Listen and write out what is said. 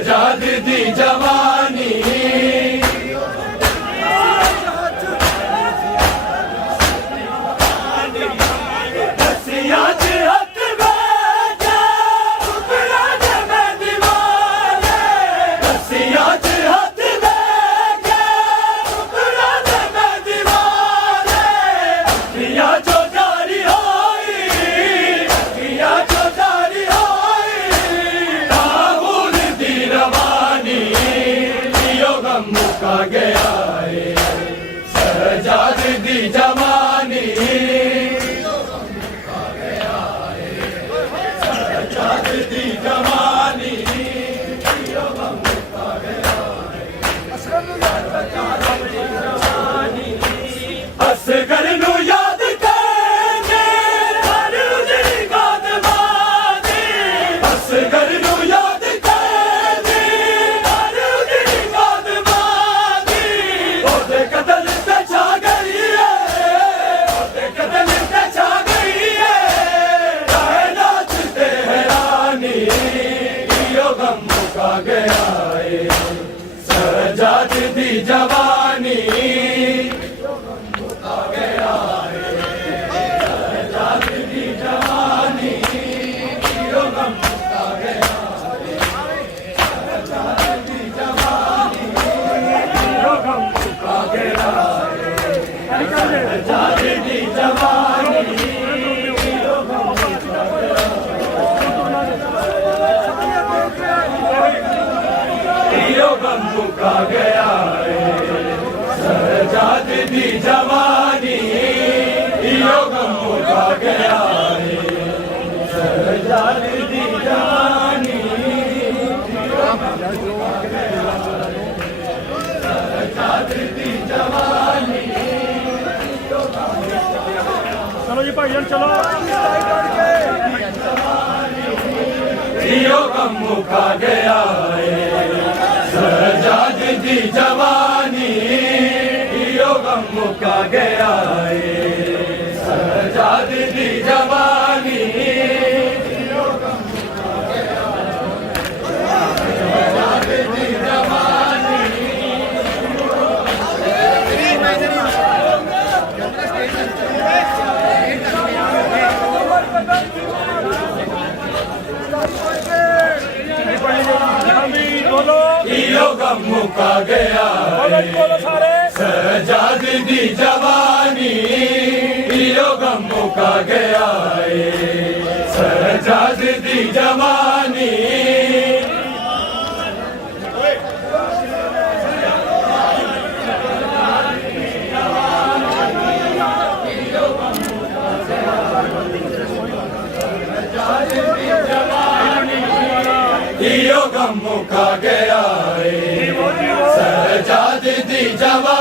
सजाद दी जवानी दी जवानी सजाद दी जवानी असगर नू याद करने हर दी गाद बादे असगर नू याद करने हर दी गाद बादे ओदे कतल ते छा गई है ओदे कतल ते छा गई है कायनात ते हैरानी यो गम मुका गया है सजाद दी जवानी मुका गया सजाद दी जवानी यो गम मुका गया सजाद दी जवानी सजाद दी जवानी चलो जी भाईजान चलो यो गम मुका गया सजाद दी जवानी यो गम मुका गया सजाद दी जवानी यो गम मुका गया सजाद दी जवानी यो गम मुका गया सजाद दी जवानी यो गम मुका गया सजाद दी जवानी यो गम मुका गया सजाद दी जवानी